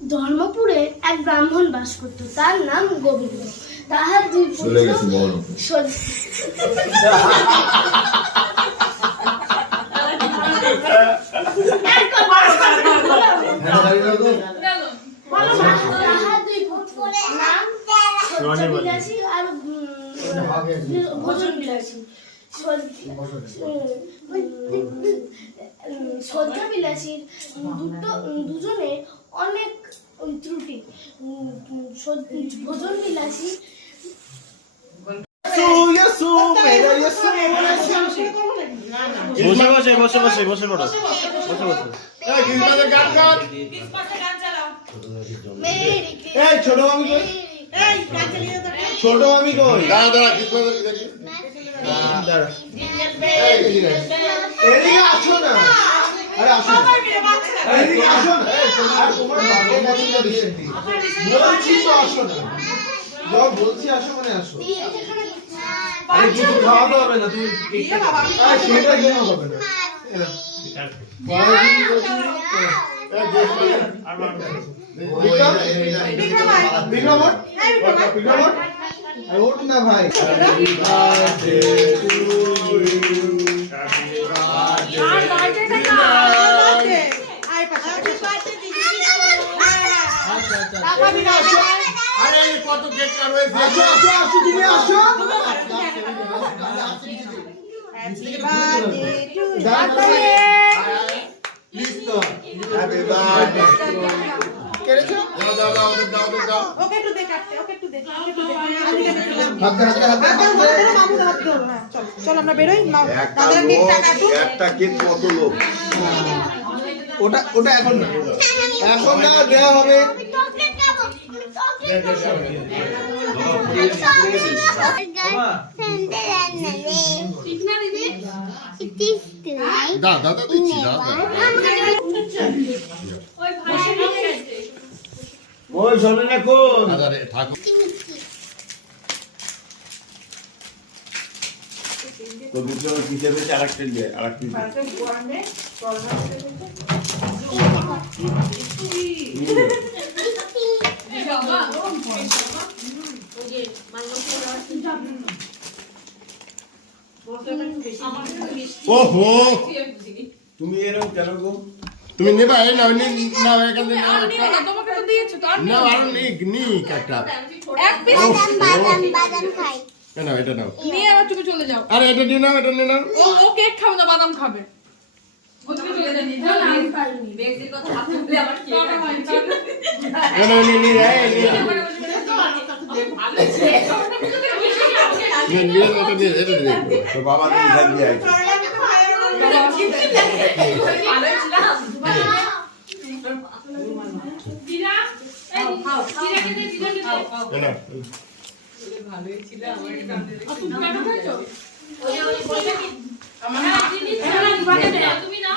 ধর্মপুরে এক ব্রাহ্মণ বাস করত, তার নাম গোবিন্দ। তাহার দুই পুত্র বিলাসী আর ভোজন বিলাসী। শ্রদ্ধা বিলাসীর দুজনে অনেক ত্রুটি। ভোজন বিলাসী ছোট আমি কই এদিকে আসো না, আরে আসো এদিকে আসো না, আর তোমার বাবা পছন্দ দিচ্ছি বলছি তো আসো না, যা বলছি আসো মানে আসো। আরে কিছু খাওয়া তো হবে না, তুমি সেটা কেন হবে না ওঠ না ভাই। কত কেক রয়েছে, আসো আসো আসো তুমি আসো। প্লিজ তো হ্যাপি বার্থডে কেরেছো দাও দাও দাও দাও দাও ওকে একটু দে কাটতে, ওকে একটু দে, ওকে একটু দে। হাত মামু হাত ধরো না, চল চল আমরা বের হই। দাদা কেকটা কাটু, একটা কেক কত লোক, ওটা ওটা এখন না, এখন না দেয়া হবে। দাদা দিচ্ছি ওই শোনে না কোন ঠাকুর তো দুটো কিসে বেশি আরেকটা দিয়ে আরেকটা ওহো তুমি এরকম কেন গো, তুমি নেবা এই নাও নাও এখান থেকে নাও, তোমাকে তো দিয়েছি তো না, আর নি একটা এক পিস বাদাম খাই না, এটা নাও নিয়ে আবার তুমি চলে যাও। আরে এটা নিয়ে নাও, এটা নিয়ে নাও। ও কেক খাবে না, বাদাম খাবে। ও তুমি চলে যাও, নি না আমি পারিনি, বেগের কথা হাত তুললে আবার কেক না না নি নি এই নি ভালো আছে নি এটা দিয়ে এটা দিয়ে তো বাবা তুমি খাই দিয়ে আইছো ভালো ছিল দিনা এই খাও দিনাকে দে দিনাকে দাও না ভালোই ছিল আমার এটা তুমি কেন খাইছো ওই বললে কি আমার জিনিস না তুমি না